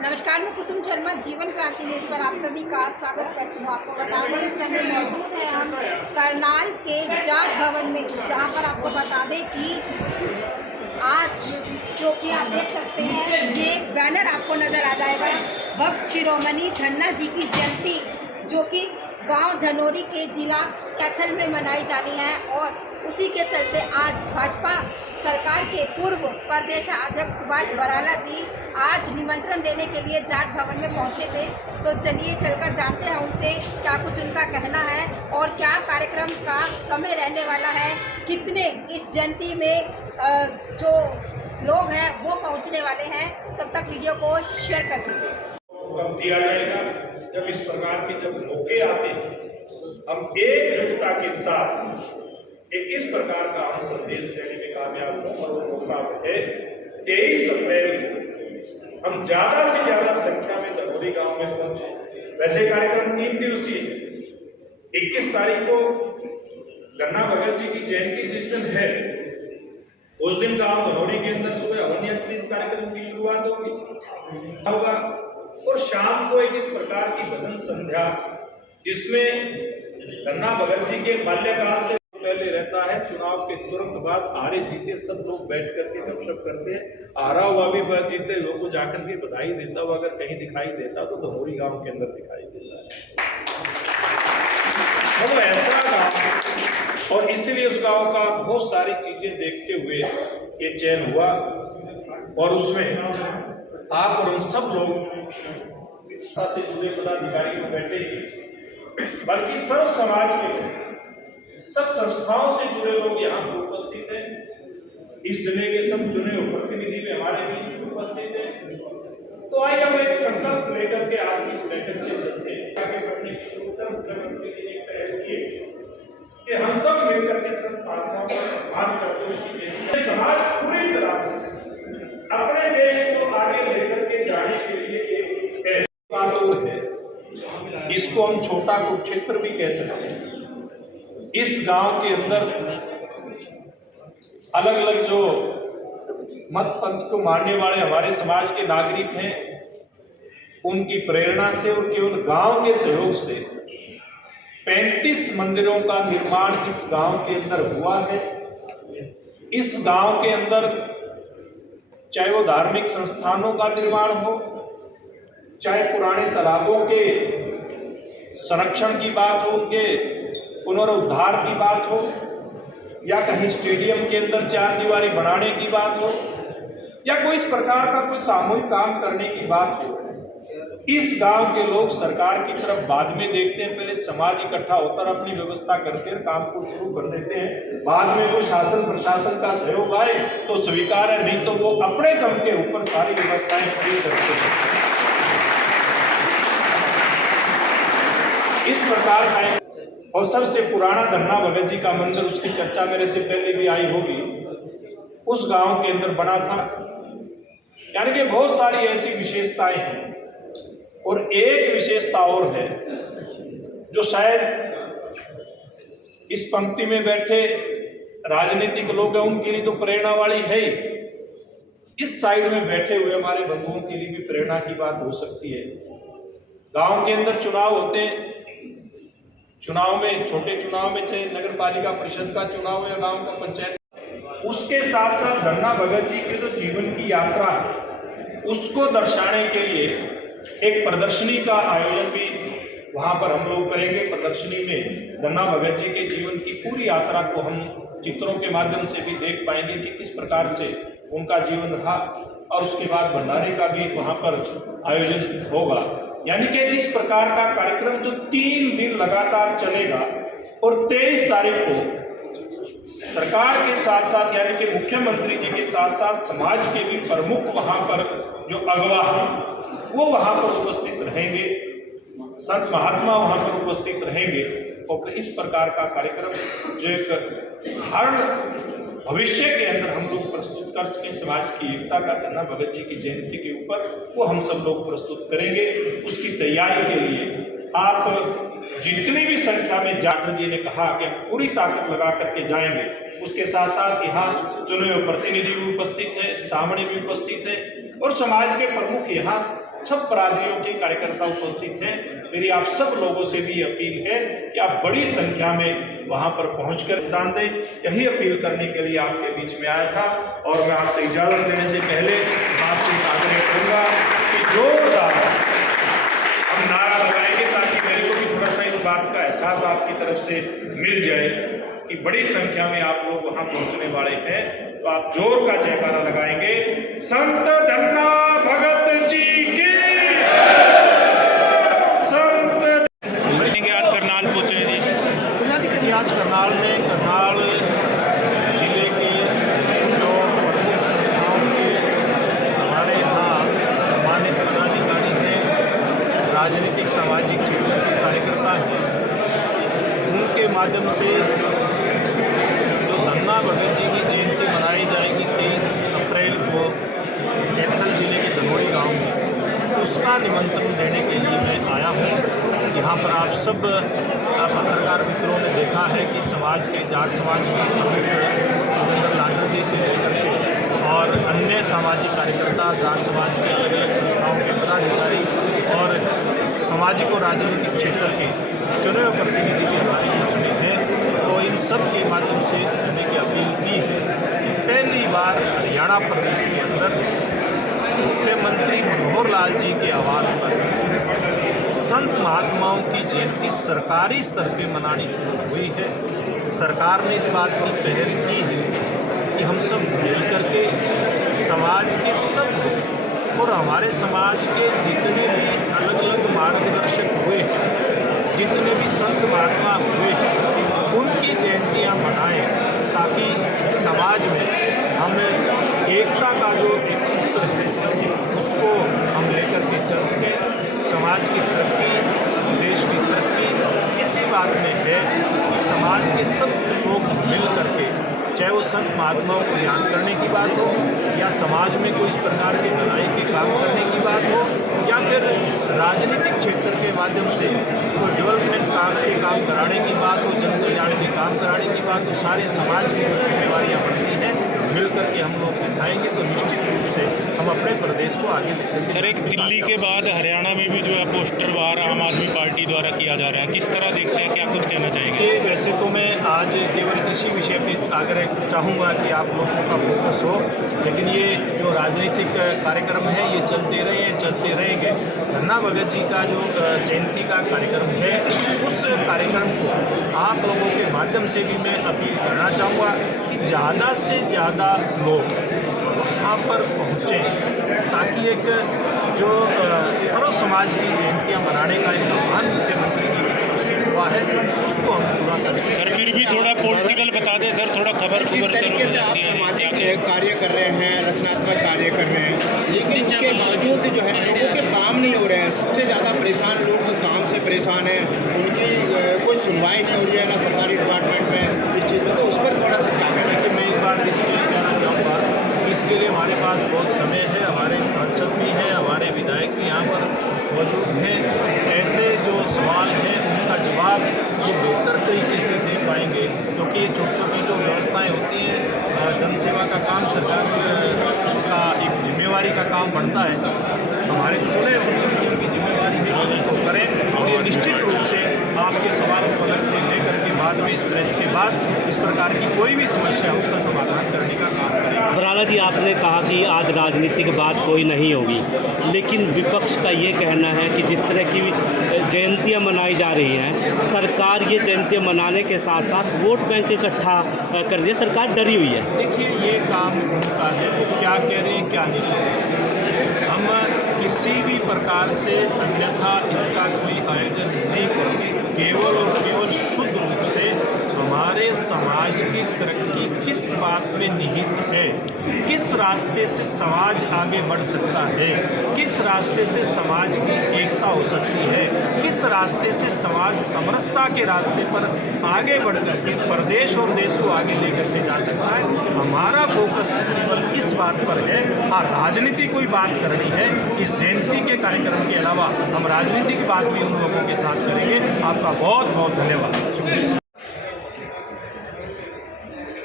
नमस्कार, मैं कुसुम शर्मा जीवन क्रांति न्यूज पर आप सभी का स्वागत करती हूँ। आपको बता दें इस समय मौजूद हैं हम करनाल के जाट भवन में, जहाँ पर आपको बता दें कि आज जो कि आप देख सकते हैं ये बैनर आपको नज़र आ जाएगा भक्त शिरोमणि धन्ना जी की जयंती जो कि गांव धनोरी के जिला कैथल में मनाई जानी है। और उसी के चलते आज भाजपा सरकार के पूर्व प्रदेशाध्यक्ष सुभाष बराला जी आज निमंत्रण देने के लिए जाट भवन में पहुंचे थे। तो चलिए चलकर जानते हैं उनसे क्या कुछ उनका कहना है और क्या कार्यक्रम का समय रहने वाला है, कितने इस जयंती में जो लोग हैं वो पहुंचने वाले हैं। तब तक वीडियो को शेयर कर दीजिए। कब दिया जाएगा जब इस प्रकार के जब मौके आते हैं, हम एकजुटता के साथ एक इस प्रकार का हम संदेश देने में कामयाब हो। और वो मौका है 23 अप्रैल को हम ज्यादा से ज्यादा संख्या में धनोरी गांव में पहुंचे। वैसे कार्यक्रम 3 दिवसीय है। 21 तारीख को गन्ना भगत जी की जयंती जिस दिन है उस दिन गांव धनोरी के अंदर सुबह हवन यज्ञ से इस कार्यक्रम की शुरुआत होगा और शाम को एक इस प्रकार की भजन संध्या जिसमें गन्ना भगत जी के बाल्यकाल से पहले रहता है, चुनाव के तुरंत बाद हारे जीते सब लोग बैठ करके गपशप करते हैं। हारा हुआ भी बच जीते लोगों को जाकर के बधाई देता हुआ अगर कहीं दिखाई देता तो धनोरी गांव के अंदर दिखाई देता है। तो ऐसा गांव और इसलिए उस गांव का बहुत सारी चीजें देखते हुए ये चयन हुआ और उसमें आप और हम सब लोग से जुड़े पदाधिकारी को बैठे बल्कि सब समाज के सब संस्थाओं से जुड़े लोग यहाँ पर उपस्थित हैं। इस जिले के सब चुने हुए प्रतिनिधि भी हमारे बीच उपस्थित हैं। तो आइए हम एक संकल्प लेकर के आज की इस बैठक से चलते हैं। मुख्यमंत्री जी ने प्रयास किए कि हम सब मिलकर के सब पात्राओं का सम्मान करते हुए समाज पूरी तरह से अपने देश को आगे लेकर के जाने के लिए एकजुट है। बात और है, इसको हम छोटा कुरुक्षेत्र भी कह सकते हैं। इस गांव के अंदर अलग अलग जो मत पंथ को मानने वाले हमारे समाज के नागरिक हैं, उनकी प्रेरणा से और केवल गांव के सहयोग से 35 मंदिरों का निर्माण इस गांव के अंदर हुआ है। इस गांव के अंदर चाहे वो धार्मिक संस्थानों का निर्माण हो, चाहे पुराने तालाबों के संरक्षण की बात हो, उनके पुनरुद्धार की बात हो, या कहीं स्टेडियम के अंदर 4 दीवारी बनाने की बात हो, या कोई इस प्रकार का कोई सामूहिक काम करने की बात हो, इस गांव के लोग सरकार की तरफ बाद में देखते हैं। पहले समाज इकट्ठा होकर अपनी व्यवस्था करके काम को शुरू कर देते हैं। बाद में वो शासन प्रशासन का सहयोग आए तो स्वीकार है, नहीं तो वो अपने दम के ऊपर सारी व्यवस्थाएं खड़ी करते हैं। इस प्रकार का और सबसे पुराना धन्ना भगत जी का मंदिर, उसकी चर्चा मेरे से पहले भी आई होगी, उस गांव के अंदर बना था। यानी कि बहुत सारी ऐसी विशेषताएं हैं। और एक विशेषता और है जो शायद इस पंक्ति में बैठे राजनीतिक लोग हैं उनके लिए तो प्रेरणा वाली है ही, इस साइड में बैठे हुए हमारे बंधुओं के लिए भी प्रेरणा की बात हो सकती है। गांव के अंदर चुनाव होते हैं, चुनाव में छोटे चुनाव में चाहे नगर पालिका परिषद का चुनाव या गांव का पंचायत, उसके साथ साथ धन्ना भगत जी के जो जीवन की यात्रा है उसको दर्शाने के लिए एक प्रदर्शनी का आयोजन भी वहां पर हम लोग करेंगे। प्रदर्शनी में धन्ना भगत जी के जीवन की पूरी यात्रा को हम चित्रों के माध्यम से भी देख पाएंगे कि किस प्रकार से उनका जीवन रहा, और उसके बाद भंडारे का भी वहां पर आयोजन होगा। यानी कि इस प्रकार का कार्यक्रम जो 3 दिन लगातार चलेगा और 23 तारीख को सरकार के साथ साथ यानी कि मुख्यमंत्री जी के साथ साथ समाज के भी प्रमुख वहां पर जो अगवा है वो वहां पर उपस्थित रहेंगे, संत महात्मा वहां पर उपस्थित रहेंगे। और इस प्रकार का कार्यक्रम जो एक हर भविष्य के अंदर हम लोग प्रस्तुत कर सकें समाज की एकता का, धन्ना भगत जी की जयंती के ऊपर, वो हम सब लोग प्रस्तुत करेंगे। उसकी तैयारी के लिए आप जितनी भी संख्या में जाट जी ने कहा कि पूरी ताकत लगा करके जाएंगे, उसके साथ साथ यहाँ चुने हुए प्रतिनिधि भी उपस्थित है, सामने भी उपस्थित है। और समाज के प्रमुख यहाँ सब बरादरियों के कार्यकर्ता उपस्थित हैं। मेरी आप सब लोगों से भी अपील है कि आप बड़ी संख्या में वहाँ पर पहुँचकर योगदान दें। यही अपील करने के लिए आपके बीच में आया था और मैं आपसे इजाज़त देने से पहले आपसे आग्रह करूँगा कि जोरदार हम नारा लगाएंगे ताकि मेरे को भी थोड़ा सा इस बात का एहसास आपकी तरफ से मिल जाए कि बड़ी संख्या में आप लोग वहाँ पहुँचने वाले हैं। तो आप जोर का जयकारा लगाएंगे, संत धन्ना भगत जी की। संत आज करनाल पहुंचे जी। आज करनाल में करनाल जिले की जो प्रमुख संस्थाओं के हमारे यहाँ सम्मानित पदाधिकारी हैं, राजनीतिक सामाजिक क्षेत्र के कार्यकर्ता हैं, उनके माध्यम से जो धन्ना भगत जी की जयंती मनाई जाएगी 23 अप्रैल को कैथल जिले के धनोड़ी गांव में, उसका निमंत्रण देने के लिए मैं आया हूँ। यहाँ पर आप सब पत्रकार मित्रों ने देखा है कि समाज के जाट समाज के जोगिंदर लाडर जी से लेकर के और अन्य सामाजिक कार्यकर्ता, जाट समाज के अलग अलग संस्थाओं के पदाधिकारी और सामाजिक और राजनीतिक क्षेत्र के चुने हुए प्रतिनिधि भी हमारे बीच में हैं। तो इन सब के माध्यम से मैंने की अपील की है कि पहली बार हरियाणा प्रदेश के अंदर मुख्यमंत्री मनोहर लाल जी के आह्वान पर संत महात्माओं की जयंती सरकारी स्तर पे मनानी शुरू हुई है। सरकार ने इस बात की पहल की है कि हम सब मिलकर के समाज के सब लोग और हमारे समाज के जितने भी अलग अलग मार्गदर्शक हुए हैं, जितने भी संत महात्मा हुए हैं, उनकी जयंतियाँ मनाएं ताकि समाज में हम एकता का जो एक सूत्र है उसको हम लेकर के चल सकें। समाज की तरक्की, देश की तरक्की इसी बात में है कि समाज के सब लोग मिल करके, चाहे वो संत महात्माओं को याद करने की बात हो या समाज में कोई इस प्रकार के भलाई के काम करने की बात हो या फिर राजनीतिक क्षेत्र के माध्यम से कोई डेवलपमेंट काम कराने की बात हो, जन कल्याण के काम कराने की बात हो, सारे समाज की जो जिम्मेवारियाँ बनती हैं मिल करके हम लोग उठाएंगे तो निश्चित रूप से हम अपने प्रदेश को आगे लेकर। सर, एक दिल्ली के बाद हरियाणा में भी जो है पोस्टर वार आम आदमी पार्टी द्वारा किया जा रहा है, किस तरह देखते हैं, क्या कुछ कहना चाहेंगे? वैसे तो मैं आज केवल इसी विषय पर आग्रह चाहूँगा कि आप लोगों का फोकस हो, लेकिन ये जो राजनीतिक कार्यक्रम है ये चलते रहे हैं, चलते रहेंगे। धन्ना भगत जी का जो जयंती का कार्यक्रम है उस कार्यक्रम को आप लोगों के माध्यम से भी मैं अपील करना चाहूँगा कि ज़्यादा से ज़्यादा लोग वहाँ पर पहुँचें ताकि एक जो सर्व समाज की जयंतियाँ मनाने का एक आह्वान मुख्यमंत्री जी की तरफ से हुआ है उसको हम पूरा कर सकें। सर, फिर भी थोड़ा पॉलिटिकल बता दें सर, थोड़ा खबर तरीके से आप सामाजिक कार्य कर रहे हैं, रचनात्मक कार्य कर रहे हैं, लेकिन इसके बावजूद जो है लोगों के काम नहीं हो रहे हैं। सबसे ज़्यादा परेशान लोग काम से परेशान हैं, उनकी कोई सुनवाई नहीं हो रही है ना सरकारी डिपार्टमेंट में इस चीज़ में, तो उस पर थोड़ा सा क्या कहना है? मैं एक बात इसलिए कहना चाहूँगा, इसके लिए हमारे पास बहुत समय है, हमारे सांसद भी हैं, हमारे विधायक भी यहाँ पर मौजूद हैं। ऐसे जो सवाल हैं उनका जवाब ये बेहतर तरीके से दे पाएंगे क्योंकि ये छोटी छोटी जो व्यवस्थाएं होती हैं, जनसेवा का काम सरकार का एक जिम्मेवारी का काम बनता है, हमारे चुने हुए की जिम्मेवारी है उसको करें। और ये निश्चित रूप से आपके सवाल को अलग से लेकर के बाद में इस प्रेस के बाद इस प्रकार की कोई भी समस्या उसका समाधान करने का काम करें। बराला जी, आपने कहा कि आज राजनीति की बात कोई नहीं होगी, लेकिन विपक्ष का ये कहना है कि जिस तरह की जयंतियां मनाई जा रही हैं, सरकार ये जयंतियां मनाने के साथ साथ वोट बैंक इकट्ठा कर रही है, सरकार डरी हुई है। देखिए, ये काम उनका है, वो क्या कह रहे हैं क्या नहीं कह रहे। हम किसी भी प्रकार से अन्यथा इसका कोई आयोजन नहीं करेंगे। केवल और केवल शुद्ध रूप से हमारे समाज की तरक्की किस बात में निहित है, किस रास्ते से समाज आगे बढ़ सकता है, किस रास्ते से समाज की एकता हो सकती है, किस रास्ते से समाज समरसता के रास्ते पर आगे बढ़ करके प्रदेश और देश को आगे लेकर के जा सकता है। हमारा फोकस केवल इस बात पर है। हाँ, राजनीति कोई बात करनी है, इस जयंती के कार्यक्रम के अलावा हम राजनीति की बात भी उन लोगों के साथ करेंगे। आपका बहुत बहुत धन्यवाद।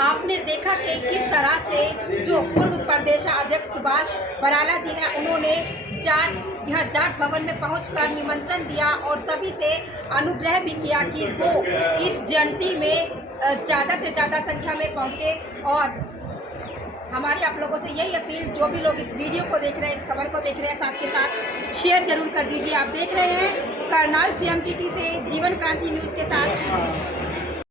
आपने देखा कि किस तरह से जो पूर्व प्रदेश प्रदेशाध्यक्ष सुभाष बराला जी हैं, उन्होंने जाट भवन में पहुंचकर निमंत्रण दिया और सभी से अनुग्रह भी किया कि वो इस जयंती में ज़्यादा से ज़्यादा संख्या में पहुंचे। और हमारी आप लोगों से यही अपील, जो भी लोग इस वीडियो को देख रहे हैं, इस खबर को देख रहे हैं, साथ के साथ शेयर जरूर कर दीजिए। आप देख रहे हैं करनाल CM सिटी से जीवन क्रांति न्यूज़ के साथ